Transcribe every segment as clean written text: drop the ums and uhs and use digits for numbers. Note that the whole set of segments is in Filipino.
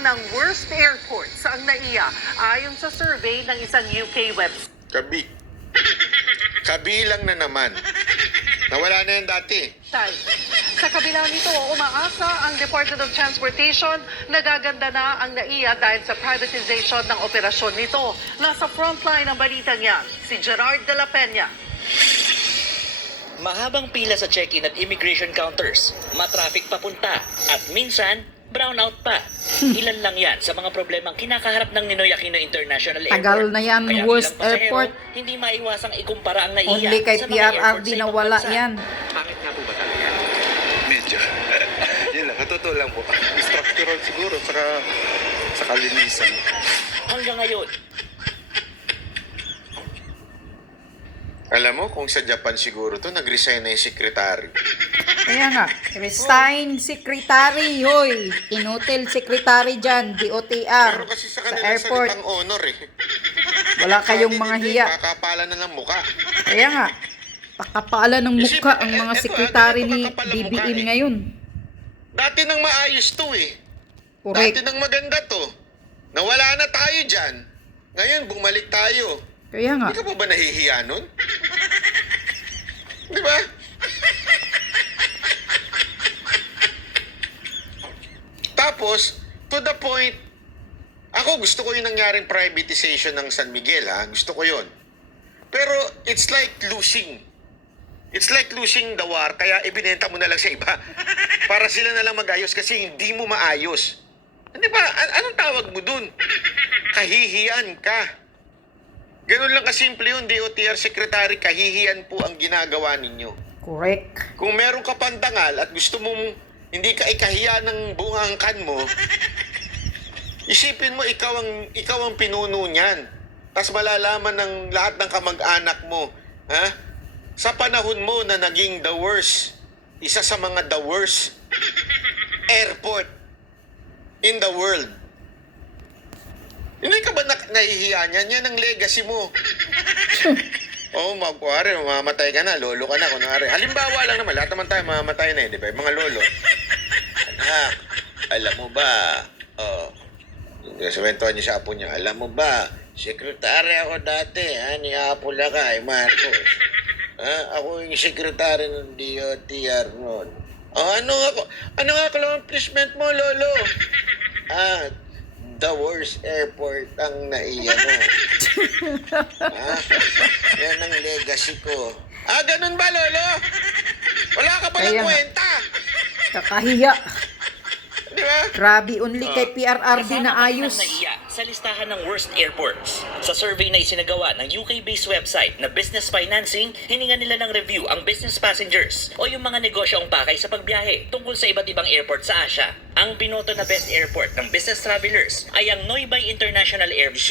ng worst airports ang NAIA ayon sa survey ng isang UK website. Kabilang na naman. Nawala na yan dati. Sa kabila nito, umaasa ang Department of Transportation na gaganda na ang NAIA dahil sa privatization ng operasyon nito. Nasa frontline ng balitang yan, si Gerard de la Peña. Mahabang pila sa check-in at immigration counters, matraffic papunta, at minsan, brownout pa. Ilan lang yan sa mga problemang kinakaharap ng Ninoy Aquino International Airport. Tagal na yan, Kaya worst bilang pasahero, airport. hindi maiwasang ikumpara ang NAIA Only kay sa mga airport PRRD sa na ibang wala bansa. yan. Pangit nga po ba talaga? Medyo. Yun lang, totoo lang po. Structural siguro, sa kalinisan. Hanggang ngayon, Alam mo, kung sa Japan siguro to, nag-resign na yung secretary. Kaya nga, resign secretary, hoy. Inutil secretary dyan, DOTR, Pero kasi sa sa kanila airport. salitang honor eh. Wala kayong mga Hindi, hiya. Kakapala na ng muka. Kaya nga, pakapala ng mukha ang mga Eto, sekretary eto, ni kakapal ang mukha BBM eh. ngayon. Dati nang maayos to eh. Dati Correct. nang maganda to. Nawala na tayo dyan. Ngayon, bumalik tayo. Kaya nga, Hindi ka pa ba nahihiya nun? Di ba? Tapos, to the point, ako gusto ko yung nangyaring privatization ng San Miguel, ha? Gusto ko yun. Pero, it's like losing. It's like losing the war, kaya ibinenta mo na lang sa iba. Para sila na lang mag-ayos kasi hindi mo maayos. Di ba? Anong tawag mo dun? Kahihiyan ka. Ganun lang kasimple yun, DOTR Secretary, kahihiyan po ang ginagawa ninyo. correct. Kung meron ka pandangal at gusto mong hindi ka ikahiya ng buong angkan mo, isipin mo ikaw ang pinuno niyan. Tapos malalaman ng lahat ng kamag-anak mo, ha? Sa panahon mo na naging the worst, isa sa mga the worst airport in the world. Hindi ka ba nahihiya niyan? Yan ang legacy mo. Oo, kuwari, mamamatay ka na, lolo ka na, kunwari. Halimbawa lang naman, lahat naman tayo mamamatay na eh, di ba? Yung mga lolo. Anak, alam mo ba, sawentuhan niya sa apo niya, alam mo ba, sekretary ako dati, ni Apo Lakay, Marcos. Ako yung sekretary ng DOTR noon. Ano nga accomplishment mo, lolo? The worst airport ang NAIA mo. Yan ang legacy ko. Ganun ba, lolo? Wala ka palang Kaya nga. kwenta. Kakahiya. Di ba? Grabe, only kay PRRD na kasama ayos. ng NAIA sa listahan ng worst airports. Sa survey na isinagawa ng UK-based website na Business Financing, hiningan nila ng review ang business passengers o yung mga negosyo ang pakay sa pagbiyahe tungkol sa iba't ibang airport sa Asia. Ang binoto na best airport ng business travelers ay ang Nui Bai International Airport.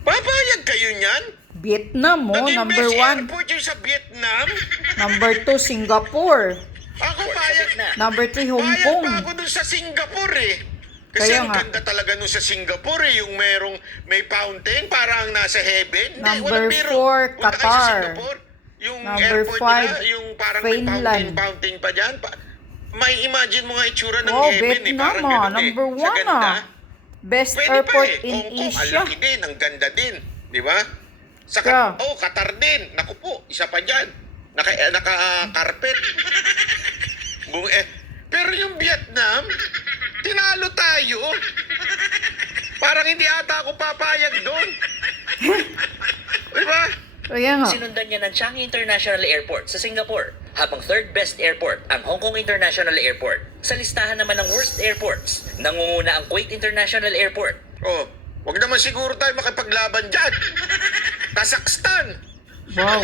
Papayag kayo niyan? Vietnam, Naging number best 1. airport yung sa Vietnam? Number 2, Singapore. Ako Sa payag. Vietnam. Number 3, Hong Payag Kong. pa ako dun sa Singapore eh. Kasi Kaya ang nga. ganda talaga nun sa Singapore eh. Yung may fountain, parang nasa heaven. Hindi, Number walang biro. 4, Punta kayo sa Qatar. Singapore. Yung Number airport 5, nila, yung parang Finland. may fountain pa dyan. May imagine mo nga itsura ng Oh, heaven eh. Vietnam, Parang ganun number eh. Sa 1 ganda. Best Pwede airport pa eh. in Hong Kong, ang Asia. laki din, ang ganda din. Di ba? Sa Yeah. Qatar din. Naku po, isa pa dyan. Naka-carpet. Pero yung Vietnam, tinalo tayo. Parang hindi ata ako papayag doon. Di ba? Kaya nga. Sinundan niya ng Changi International Airport sa Singapore, habang third best airport ang Hong Kong International Airport. Sa listahan naman ng worst airports, nangunguna ang Kuwait International Airport. Wag naman siguro tayo makipaglaban dyan. Kazakhstan, Wow.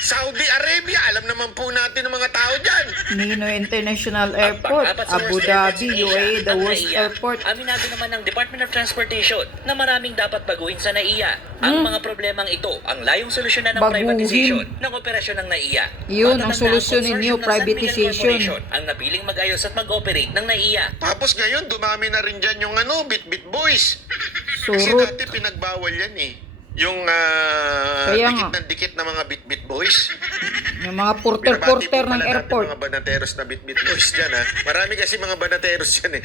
Saudi Arabia, alam naman po natin ng mga tao dyan. Ninoy International Ang Airport. pang-apat sa Abu worst Dhabi, airports in Asia, UAE, the ang worst NAIA. airport. Aminado naman ng Department of Transportation na maraming dapat baguhin sa NAIA. Ang mga problemang ito ang layong solusyonan ng Baguhin. privatization ng operasyon ng NAIA. Yun ang Matatanda solusyon consortium ninyo, ng San Miguel privatization. Corporation ang napiling mag-ayos at mag-operate ng NAIA. Tapos ngayon, dumami na rin dyan yung bit-bit boys. Kasi Surut. dati pinagbawal yan eh. Yung Kaya dikit nga. ng dikit na mga bit-bit boys. Yung mga Binabati porter-porter po ng pala natin airport. mga banateros na bit-bit boys dyan, ha? Marami kasi mga banateros dyan, eh.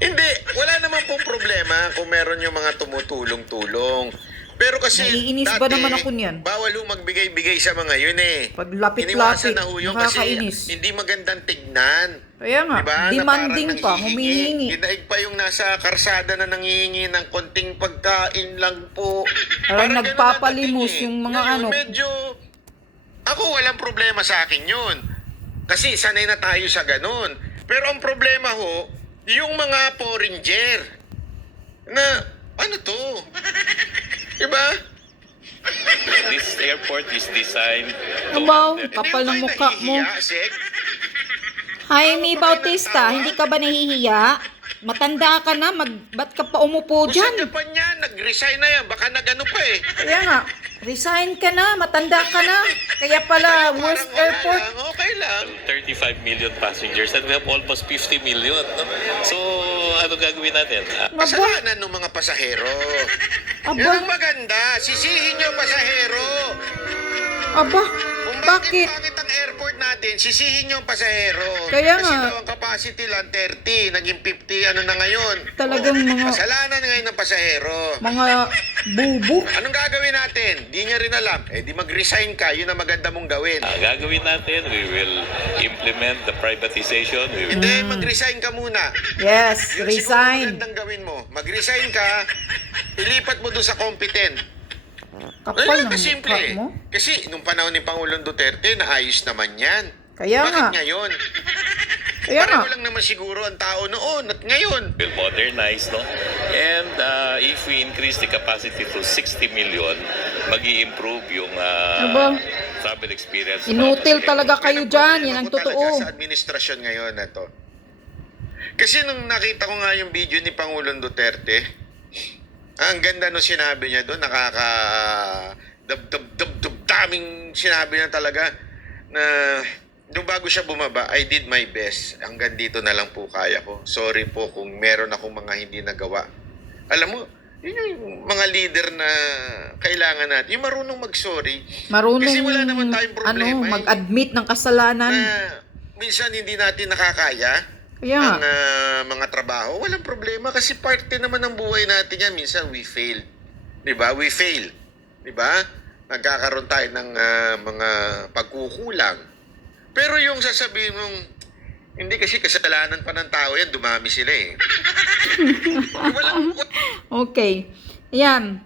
Hindi, wala naman pong problema kung meron yung mga tumutulong-tulong. Pero kasi Naiinis ba naman ako niyan? bawal ho magbigay-bigay sa mga yun, eh. Pag lapit-lapit, Iniwasan na ho yun kasi nakakainis. hindi magandang tignan. Kaya nga, Diba? Na demanding parang pa, humihingi. Dinaig pa yung nasa karsada na nangihingi ng konting pagkain lang po. Parang ganun nagpapalimos ang dating, yung mga Ngayon, ano. Medyo, ako walang problema sa akin yun. Kasi sanay na tayo sa ganun. Pero ang problema ho, yung mga foreigner na, ano to? Diba? This airport is designed to Wow, handle- kapal ng Hindi mukha ba mo. nahihiya, Sek? Jaime Tawa pa kayo ng Bautista, tawa? hindi ka ba nahihiya? Matanda ka na, ba't ka pa umupo Kung sa dyan? Japan yan, nag-resign na yan. Baka nag-ano pa eh. Kaya nga, resign ka na, matanda ka na. Kaya pala, Parang worst wala airport. lang, okay lang. 35 million passengers and we have almost 50 million. No? So, ano gagawin natin? Aba, Kasalanan ng mga pasahero. Yan ang aba, maganda. Sisihin nyo pasahero. aba, Kung bakit? bakit ang airport natin, sisihin nyo ang pasahero. Kaya Kasi nga. daw ang capacity lang 30, naging 50, ano na ngayon. Talagang mga- Kasalanan ngayon ng pasahero. Mga bubo. Anong gagawin natin? Di niya rin alam. Eh, di mag-resign ka. Yun ang maganda mong gawin. Gagawin natin, we will implement the privatization. We will Hindi, mag-resign ka muna. Yes, Yun siguro resign. magandang gawin mo. Mag-resign ka, ilipat mo doon sa competent. Kapal Ayun ng lang kasimple. mukha mo. Kasi nung panahon ni Pangulong Duterte, naayos naman yan. Kaya Bakit nga. ngayon? Kaya nga. Pareho lang naman siguro ang tao noon at ngayon. will modernize, no? And if we increase the capacity to 60 million, mag-i-improve yung Aba. travel experience. Inutil talaga kayo dyan, yan ang Problema ko talaga totoo. sa administrasyon ngayon na to. Kasi nung nakita ko nga yung video ni Pangulong Duterte, ang ganda nung sinabi niya doon, daming sinabi niya talaga na nung bago siya bumaba, I did my best. Hanggang dito na lang po kaya ko. Sorry po kung meron akong mga hindi nagawa. Alam mo, yun yung mga leader na kailangan natin. Yung marunong mag-sorry. Marunong, Kasi wala naman tayong problema. mag-admit ng kasalanan. Na minsan hindi natin nakakaya Kaya ang nga. mga trabaho. Walang problema kasi parte naman ng buhay natin yan. Minsan we fail. Diba? We fail. Diba? Nagkakaroon tayo ng mga pagkukulang. Pero yung sasabihin mong, hindi kasi kasalanan pa ng tao yan, dumami sila eh. Walang, Okay. Yan.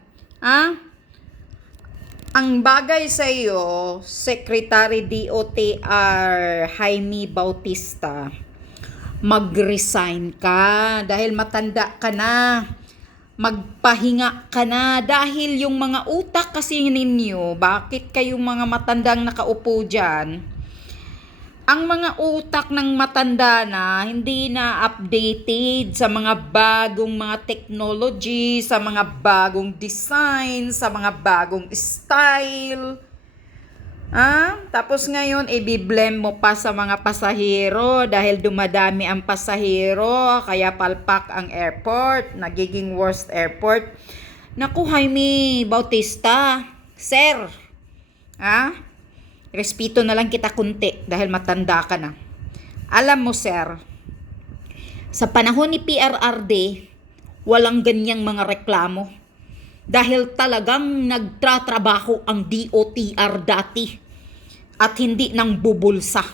Ang bagay sa iyo, Secretary DOTR Jaime Bautista, mag-resign ka dahil matanda ka na. Magpahinga ka na dahil yung mga utak kasi ninyo, bakit kayong mga matandang nakaupo dyan? Ang mga utak ng matanda na hindi na updated sa mga bagong mga technology, sa mga bagong design, sa mga bagong style. Tapos ngayon, i-blame mo pa sa mga pasahero dahil dumadami ang pasahero, kaya palpak ang airport, nagiging worst airport. Naku, Jaime Bautista, sir, respeto na lang kita kunti dahil matanda ka na. Alam mo, sir, sa panahon ni PRRD, walang ganyang mga reklamo. Dahil talagang nagtratrabaho ang DOTR dati at hindi nang bubulsa.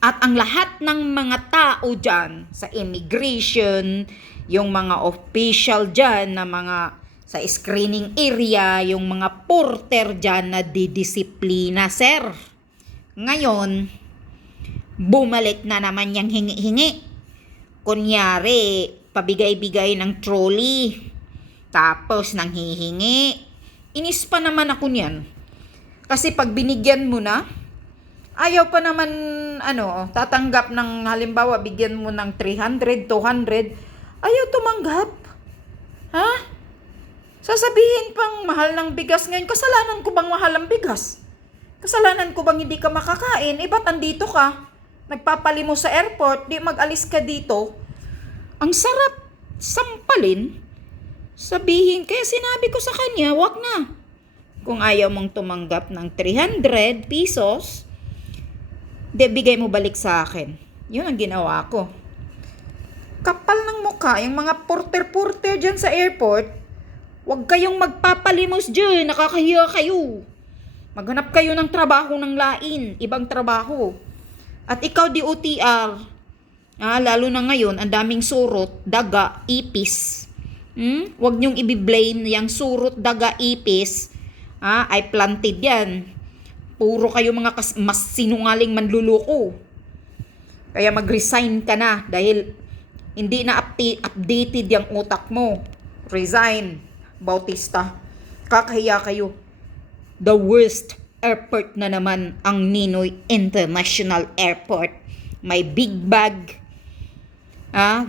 At ang lahat ng mga tao dyan sa immigration, yung mga official dyan na mga sa screening area, yung mga porter dyan na didisiplina, sir. Ngayon, bumalik na naman yung hingi-hingi. Kunyari, pabigay-bigay ng trolley. Tapos nang hihingi. Inis pa naman ako niyan. Kasi pag binigyan mo na, ayaw pa naman, tatanggap ng, halimbawa, bigyan mo ng 300, 200, ayaw tumanggap. Sasabihin pang mahal ng bigas ngayon, kasalanan ko bang mahal ang bigas? Kasalanan ko bang hindi ka makakain? Ba't andito ka? Nagpapali mo sa airport, di mag-alis ka dito. Ang sarap sampalin. Sabihin, kaya sinabi ko sa kanya, wag na. Kung ayaw mong tumanggap ng 300 pesos, bigay mo balik sa akin. Yun ang ginawa ko. Kapal ng mukha, yung mga porter-porter dyan sa airport, huwag kayong magpapalimos dyan, nakakahiya kayo. Maghanap kayo ng trabaho ng lain, ibang trabaho. At ikaw DOTR, lalo na ngayon, ang daming surot, daga, ipis. Huwag niyong i-blame yung surot, daga, ipis. Ay planted yan. Puro kayo mga mas sinungaling manluloko. Kaya mag-resign ka na dahil hindi na updated yung utak mo. Resign, Bautista. Kakahiya kayo. The worst airport na naman ang Ninoy International Airport. May big bag.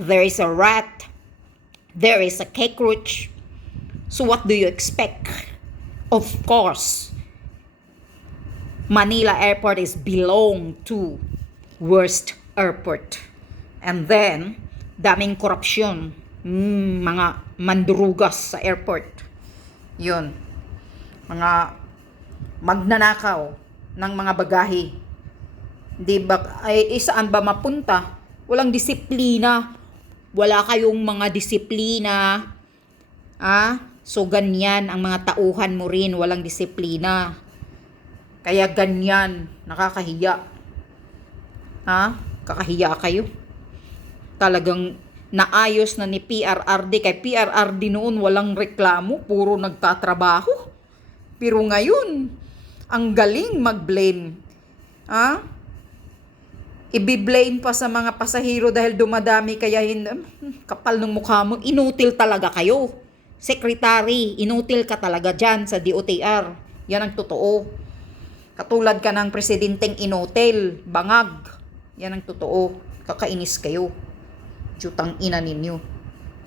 There is a rat. There is a cockroach. So what do you expect? Of course, Manila Airport is belong to worst airport. And then, daming korupsyon. Mga mandurugas sa airport. Yun. Mga magnanakaw ng mga bagahe. Di ba, saan ba mapunta? Walang disiplina. Wala kayong mga disiplina. So ganyan ang mga tauhan mo rin, walang disiplina. Kaya ganyan, nakakahiya. Kakahiya kayo. Talagang naayos na ni PRRD. Kay PRRD noon walang reklamo, puro nagtatrabaho. Pero ngayon, ang galing mag-blame. Ibi-blame pa sa mga pasahero dahil dumadami kaya kapal ng mukha mo. Inutil talaga kayo. Secretary, inutil ka talaga dyan sa DOTR. Yan ang totoo. Katulad ka ng presidenteng inutil, bangag. Yan ang totoo. Kakainis kayo. Jutang ina ninyo.